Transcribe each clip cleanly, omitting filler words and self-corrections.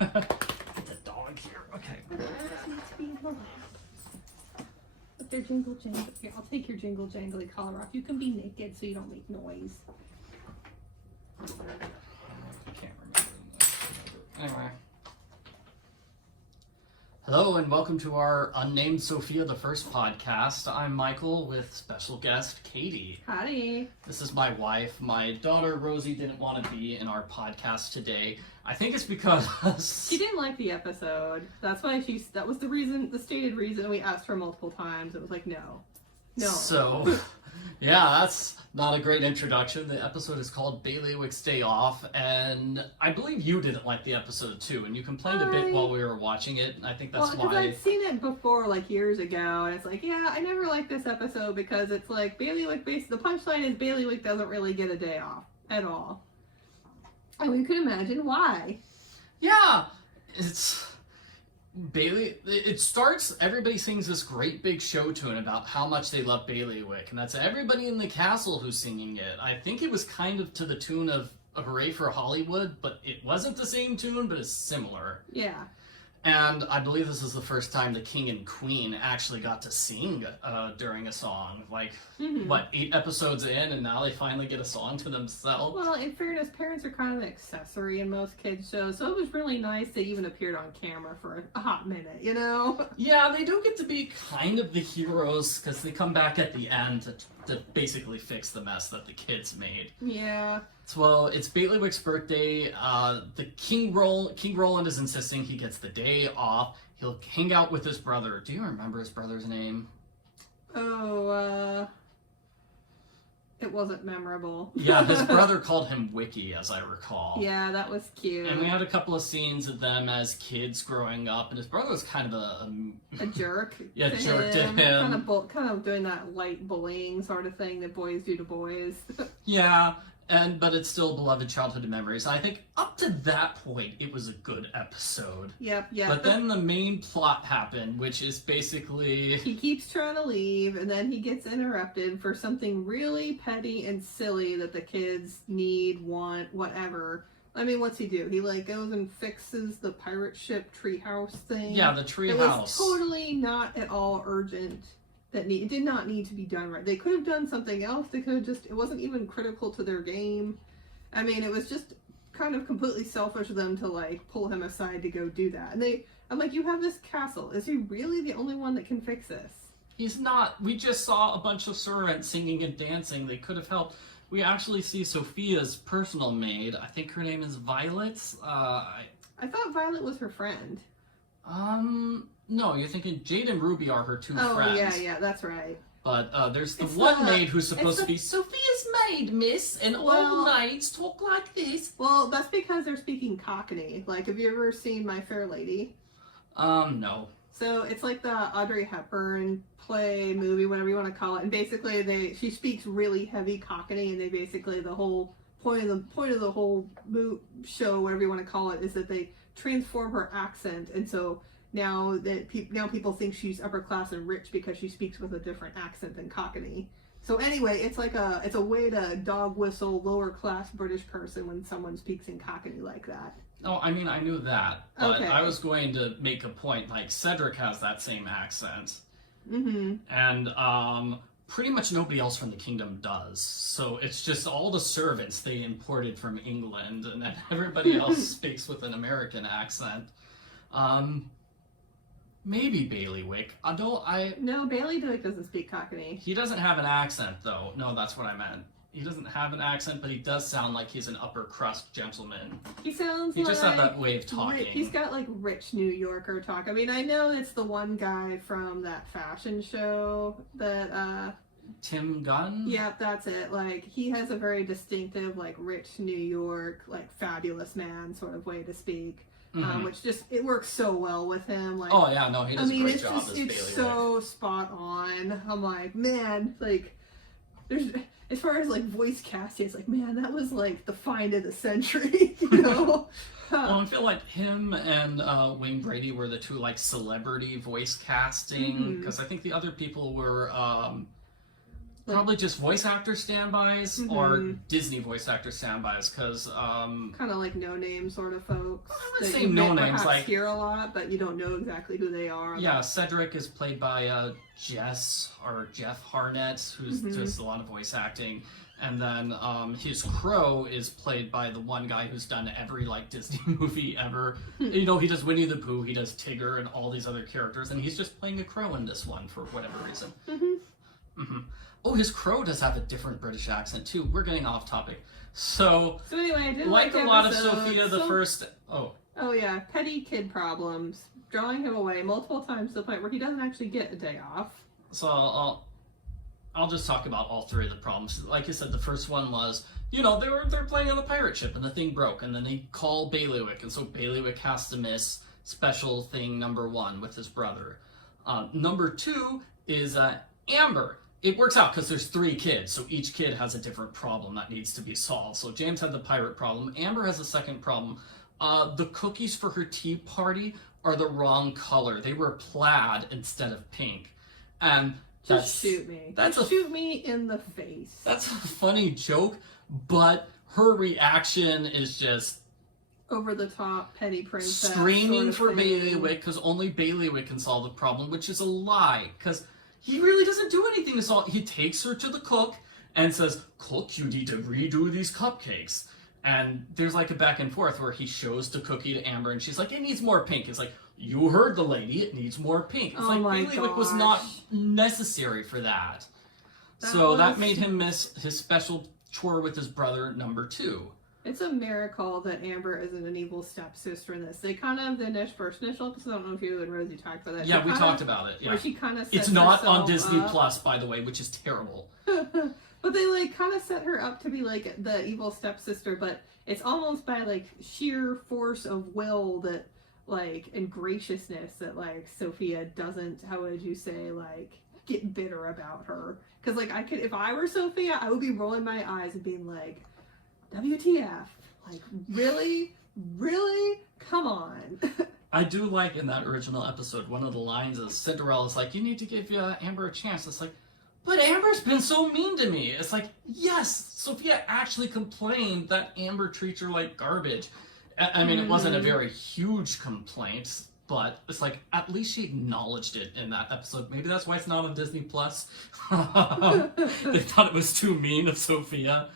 Get the dog here. Okay. With their jingle jangle. Here, I'll take your jingle jangly collar off. You can be naked so you don't make noise. I can't remember. Anyway. Hello and welcome to our Unnamed Sofia the First podcast. I'm Michael with special guest Katie. Howdy. This is my wife. My daughter Rosie didn't want to be in our podcast today. I think it's because she didn't like the episode. That's why that was the reason, the stated reason. We asked her multiple times. It was like, no. So, yeah, that's not a great introduction. The episode is called Baileywick's Day Off, and I believe you didn't like the episode too, and you complained a bit while we were watching it, and I think that's why. I'd seen it before, like years ago, and it's like, yeah, I never liked this episode because it's like Baileywick, the punchline is Baileywick doesn't really get a day off at all. And we could imagine why. Yeah, it starts, everybody sings this great big show tune about how much they love Baileywick, and that's everybody in the castle who's singing it. I think it was kind of to the tune of a Hooray for Hollywood, but it wasn't the same tune, but it's similar. Yeah. And I believe this is the first time the king and queen actually got to sing during a song. Like, 8 episodes in, and now they finally get a song to themselves. Well, in fairness, parents are kind of an accessory in most kids' shows, so it was really nice they even appeared on camera for a hot minute, you know? Yeah, they do get to be kind of the heroes, because they come back at the end to basically fix the mess that the kids made. Yeah. Well, it's Baileywick's birthday. The King Roland is insisting he gets the day off. He'll hang out with his brother. Do you remember his brother's name? Oh, it wasn't memorable. Yeah, his brother called him Wiki, as I recall. Yeah, that was cute. And we had a couple of scenes of them as kids growing up, and his brother was kind of a jerk. Yeah, jerk to him. Kind of doing that light bullying sort of thing that boys do to boys. Yeah. But it's still beloved childhood memories. I think up to that point, it was a good episode. Yep. But then the main plot happened, which is basically... He keeps trying to leave, and then he gets interrupted for something really petty and silly that the kids need, want, whatever. I mean, what's he do? He, goes and fixes the pirate ship treehouse thing. Yeah, the treehouse. It was totally not at all urgent. It did not need to be done right. They could have done something else. They could have it wasn't even critical to their game. I mean, it was just kind of completely selfish of them to, pull him aside to go do that. And I'm like, you have this castle. Is he really the only one that can fix this? He's not. We just saw a bunch of servants singing and dancing. They could have helped. We actually see Sofia's personal maid. I think her name is Violet. I thought Violet was her friend. No, you're thinking Jade and Ruby are her two friends. Oh, yeah, that's right. But there's the one maid who's supposed to be Sophia's maid, miss, and all maids talk like this. Well, that's because they're speaking Cockney. Have you ever seen My Fair Lady? No. So it's like the Audrey Hepburn play, movie, whatever you want to call it. And basically, she speaks really heavy Cockney, and they basically the whole point of the whole show, whatever you want to call it, is that they transform her accent, and so. Now people think she's upper class and rich because she speaks with a different accent than Cockney. So anyway, it's a way to dog whistle lower class British person when someone speaks in Cockney like that. Oh, I mean, I knew that, but okay. I was going to make a point. Cedric has that same accent, and pretty much nobody else from the kingdom does. So it's just all the servants they imported from England, and then everybody else speaks with an American accent. Maybe Baileywick. No, Baileywick doesn't speak Cockney. He doesn't have an accent, though. No, that's what I meant. He doesn't have an accent, but he does sound like he's an upper crust gentleman. He sounds He just had that way of talking. He's got, rich New Yorker talk. I mean, I know it's the one guy from that fashion show that, Tim Gunn? Yep, that's it. He has a very distinctive, rich New York, fabulous man sort of way to speak. Which it works so well with him. Oh yeah, no, he does a great job as Baileywick. It's so spot on. I'm like, man, there's as far as voice casting, it's man, that was the find of the century, you know. Well, I feel like him and Wayne Brady were the two celebrity voice casting, because I think the other people were Probably just voice actor standbys or Disney voice actor standbys, because kind of like no-name sort of folks. I would say no names, like hear a lot, but you don't know exactly who they are. Yeah, Cedric is played by Jeff Harnett, who's does a lot of voice acting, and then his crow is played by the one guy who's done every like Disney movie ever. You know, he does Winnie the Pooh, he does Tigger, and all these other characters, and he's just playing a crow in this one for whatever reason. Oh, his crow does have a different British accent too. We're getting off topic. So anyway, I did like a lot of Sofia, the first. Oh yeah, petty kid problems, drawing him away multiple times to the point where he doesn't actually get a day off. So I'll just talk about all three of the problems. Like you said, the first one was, you know, they're playing on the pirate ship and the thing broke, and then they call Baileywick, and so Baileywick has to miss special thing number 1 with his brother. Number 2 is Amber. It works out because there's 3 kids, so each kid has a different problem that needs to be solved. So James had the pirate problem. Amber has a second problem. The cookies for her tea party are the wrong color. They were plaid instead of pink. And just shoot me. Shoot me in the face. That's a funny joke, but her reaction is just over the top, petty princess. Screaming for Baileywick because only Baileywick can solve the problem, which is a lie. Because he really doesn't do anything to solve. He takes her to the cook and says, "Cook, you need to redo these cupcakes." And there's like a back and forth where he shows the cookie to Amber and she's like, "It needs more pink." It's like, "You heard the lady, it needs more pink." It's like Baileywick was not necessary for that. So that made him miss his special chore with his brother, number 2. It's a miracle that Amber isn't an evil stepsister in this. They kind of, the first initial episode, I don't know if you and Rosie talked about that. Yeah, we talked about it. Yeah. Where she kind of It's not on Disney Plus, by the way, which is terrible. But they like kind of set her up to be like the evil stepsister, but it's almost by like sheer force of will that like, and graciousness that like Sofia doesn't, how would you say, like get bitter about her. Because like if I were Sofia, I would be rolling my eyes and being like, WTF? Like, really? Really? Come on. I do like in that original episode, one of the lines is Cinderella's like, "You need to give Amber a chance." It's like, "But Amber's been so mean to me." It's like, yes, Sofia actually complained that Amber treats her like garbage. I mean, it wasn't a very huge complaint, but it's like, at least she acknowledged it in that episode. Maybe that's why it's not on Disney Plus. They thought it was too mean of Sofia.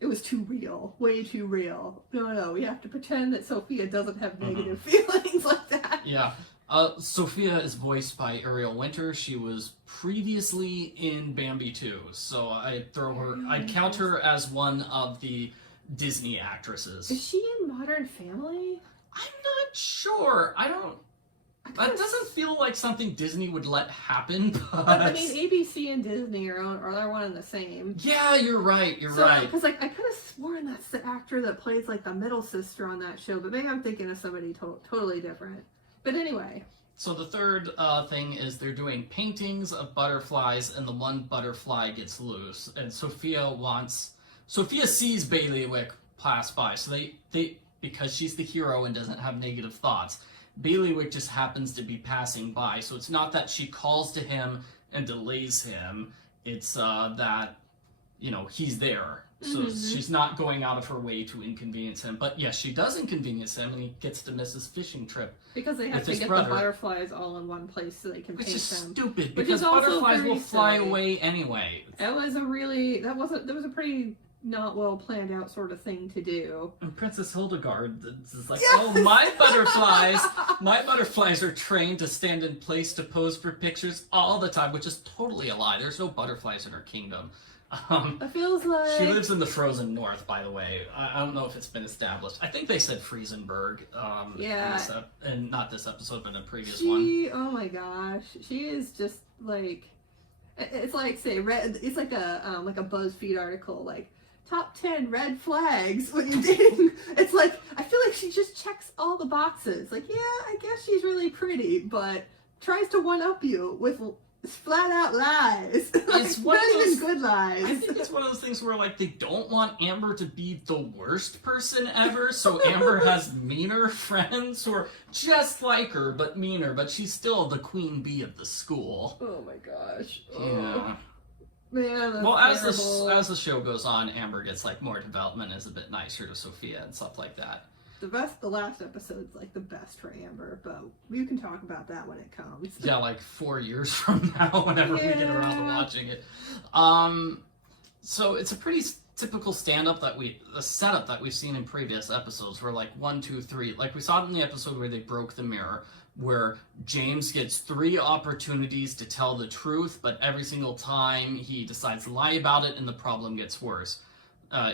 It was too real. Way too real. No, we have to pretend that Sofia doesn't have negative feelings like that. Yeah. Sofia is voiced by Ariel Winter. She was previously in Bambi 2, so I'd count her as one of the Disney actresses. Is she in Modern Family? I'm not sure. That doesn't feel like something Disney would let happen, but... I mean, ABC and Disney are one and the same. Yeah, you're right, right. Because, like, I could have sworn that's the actor that plays, like, the middle sister on that show, but maybe I'm thinking of somebody totally different. But anyway. So the third thing is they're doing paintings of butterflies, and the one butterfly gets loose, and Sofia sees Baileywick pass by, so they because she's the hero and doesn't have negative thoughts, Baileywick just happens to be passing by, so it's not that she calls to him and delays him, it's that, you know, he's there. So she's not going out of her way to inconvenience him. But yes, she does inconvenience him, and he gets to miss his fishing trip. Because they have to get the butterflies all in one place so they can paint them. Which is stupid, because butterflies will fly away anyway. That was a pretty not well planned out sort of thing to do. And Princess Hildegard is like, yes! "Oh, my butterflies are trained to stand in place to pose for pictures all the time," which is totally a lie. There's no butterflies in her kingdom. It feels like... She lives in the frozen north, by the way. I don't know if it's been established. I think they said Friesenberg. And not this episode, but in a previous one. Oh my gosh. She is just like... It's like, say, it's like a BuzzFeed article, like, top 10 red flags when you're dating. It's like, I feel like she just checks all the boxes. Like, yeah, I guess she's really pretty, but tries to one-up you with flat out lies. It's not even good lies. I think it's one of those things where, like, they don't want Amber to be the worst person ever, so Amber has meaner friends who are just like her, but meaner, but she's still the queen bee of the school. Oh my gosh. Yeah. Man, that's Well, terrible. as the show goes on, Amber gets like more development, is a bit nicer to Sofia and stuff like that. The last episode's like the best for Amber, but you can talk about that when it comes. Yeah, like 4 years from now, whenever we get around to watching it. So it's a pretty typical setup that we've seen in previous episodes, where like 1, 2, 3, like we saw it in the episode where they broke the mirror, where James gets 3 opportunities to tell the truth, but every single time he decides to lie about it and the problem gets worse.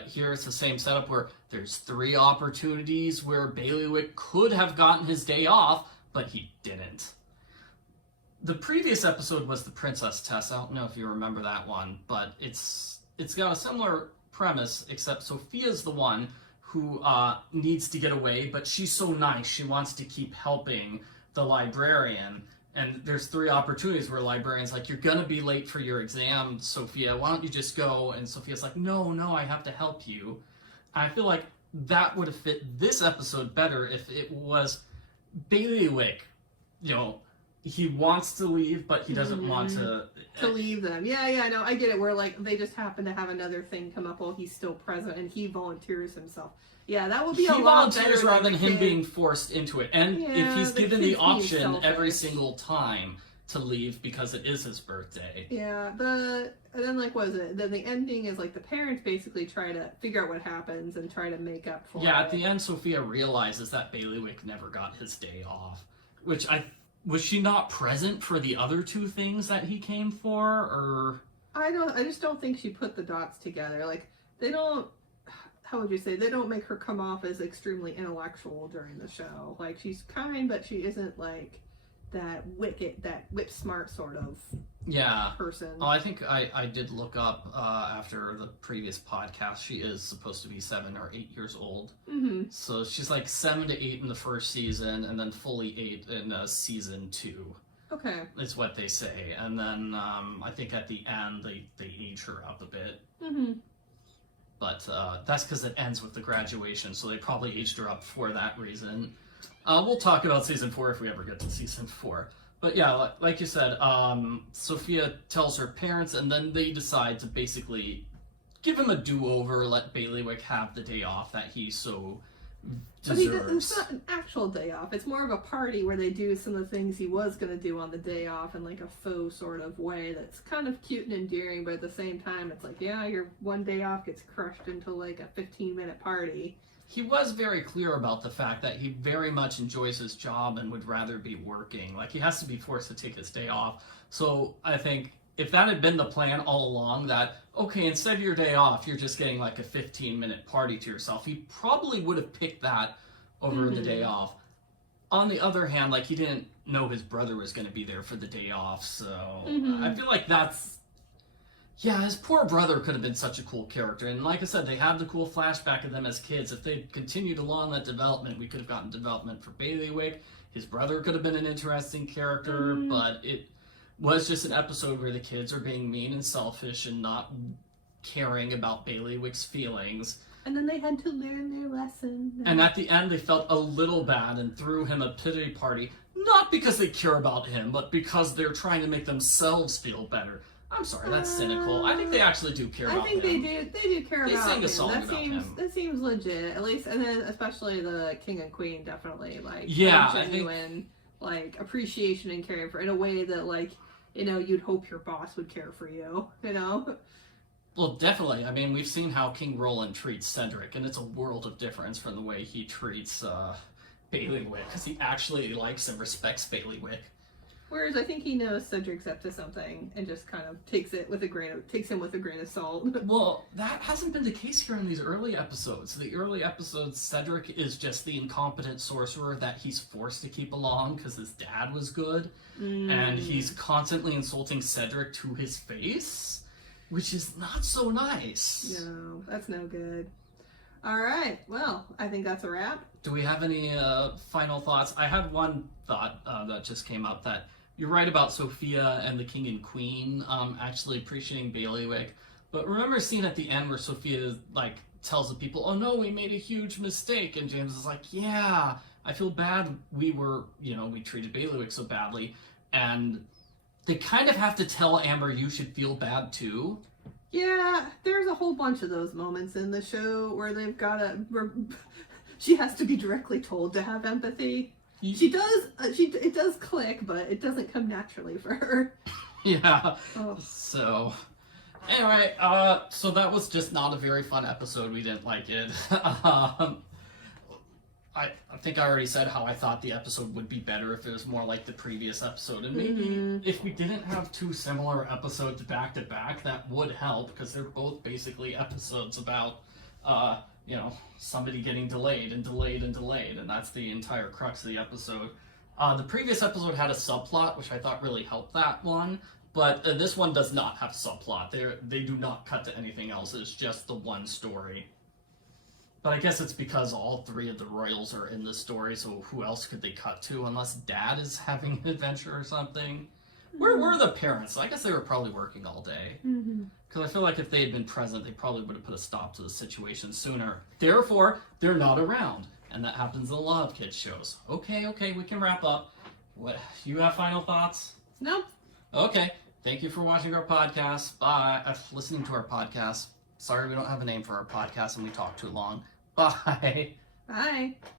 Here it's the same setup where there's 3 opportunities where Baileywick could have gotten his day off, but he didn't. The previous episode was the princess test. I don't know if you remember that one, but it's got a similar premise, except Sofia's the one who needs to get away, but she's so nice. She wants to keep helping the librarian. And there's 3 opportunities where librarian's like, you're gonna be late for your exam, Sofia. Why don't you just go? And Sofia's like, no, I have to help you. I feel like that would have fit this episode better if it was Baileywick. You know, he wants to leave, but he doesn't want to leave them. Yeah, no, I get it. Where like they just happen to have another thing come up while he's still present, and he volunteers himself. Yeah, that would be a lot better. He volunteers rather than him being forced into it. And if he's given the option every single time to leave because it is his birthday. Yeah, and then like what is it? Then the ending is like the parents basically try to figure out what happens and try to make up for it. Yeah, at the end Sofia realizes that Baileywick never got his day off. Which was she not present for the other 2 things that he came for, or I just don't think she put the dots together. Like they don't, how would you say, they don't make her come off as extremely intellectual during the show. Like she's kind, but she isn't like that whip smart sort of person. Oh, I think I did look up after the previous podcast. She is supposed to be 7 or 8 years old. Mm-hmm. So she's like 7 to 8 in the first season, and then fully 8 in season 2. Okay. Is what they say. And then I think at the end they age her up a bit. Mm-hmm. But that's because it ends with the graduation, so they probably aged her up for that reason. We'll talk about season 4 if we ever get to season 4. But yeah, like you said, Sofia tells her parents, and then they decide to basically give him a do-over, let Baileywick have the day off that he so deserves. But it's not an actual day off. It's more of a party where they do some of the things he was going to do on the day off in like a faux sort of way that's kind of cute and endearing, but at the same time it's like, yeah, your one day off gets crushed into like a 15-minute party. He was very clear about the fact that he very much enjoys his job and would rather be working. Like, he has to be forced to take his day off. So I think if that had been the plan all along, that, okay, instead of your day off, you're just getting like a 15-minute party to yourself, he probably would have picked that over the day off. On the other hand, like, he didn't know his brother was going to be there for the day off, so I feel like that's... Yeah, his poor brother could have been such a cool character. And like I said, they had the cool flashback of them as kids. If they'd continued along that development, we could have gotten development for Baileywick. His brother could have been an interesting character, but it was just an episode where the kids are being mean and selfish and not caring about Baileywick's feelings. And then they had to learn their lesson. And at the end, they felt a little bad and threw him a pity party. Not because they care about him, but because they're trying to make themselves feel better. I'm sorry, that's cynical. I think they actually do care about him. I think they do care about him. They sing a song about him. That seems legit, at least, and then especially the king and queen definitely genuine like appreciation and caring for in a way that like you'd hope your boss would care for you. Well, definitely. I mean, we've seen how King Roland treats Cedric, and it's a world of difference from the way he treats Baileywick, because he actually likes and respects Baileywick. Whereas I think he knows Cedric's up to something and just kind of takes him with a grain of salt. Well, that hasn't been the case here in these early episodes. The early episodes, Cedric is just the incompetent sorcerer that he's forced to keep along because his dad was good. And he's constantly insulting Cedric to his face, which is not so nice. No, that's no good. All right, well, I think that's a wrap. Do we have any final thoughts? I had one thought that just came up, that you're right about Sofia and the king and queen actually appreciating Baileywick. But remember a scene at the end where Sofia like tells the people, oh no, we made a huge mistake. And James is like, yeah, I feel bad we treated Baileywick so badly. And they kind of have to tell Amber, you should feel bad too. Yeah, there's a whole bunch of those moments in the show where where she has to be directly told to have empathy. She does, it does click, but it doesn't come naturally for her. Yeah. Oh. So, anyway, so that was just not a very fun episode. We didn't like it. I think I already said how I thought the episode would be better if it was more like the previous episode. And maybe if we didn't have two similar episodes back to back, that would help, because they're both basically episodes about, somebody getting delayed and delayed and delayed. And that's the entire crux of the episode. The previous episode had a subplot, which I thought really helped that one. But this one does not have a subplot. They do not cut to anything else. It's just the one story. But I guess it's because all three of the royals are in the story, so who else could they cut to unless Dad is having an adventure or something? Where were the parents? I guess they were probably working all day. Because I feel like if they had been present, they probably would have put a stop to the situation sooner. Therefore, they're not around. And that happens in a lot of kids' shows. Okay, we can wrap up. What? You have final thoughts? Nope. Okay. Thank you for watching our podcast. Bye. Listening to our podcast. Sorry we don't have a name for our podcast and we talk too long. Bye. Bye.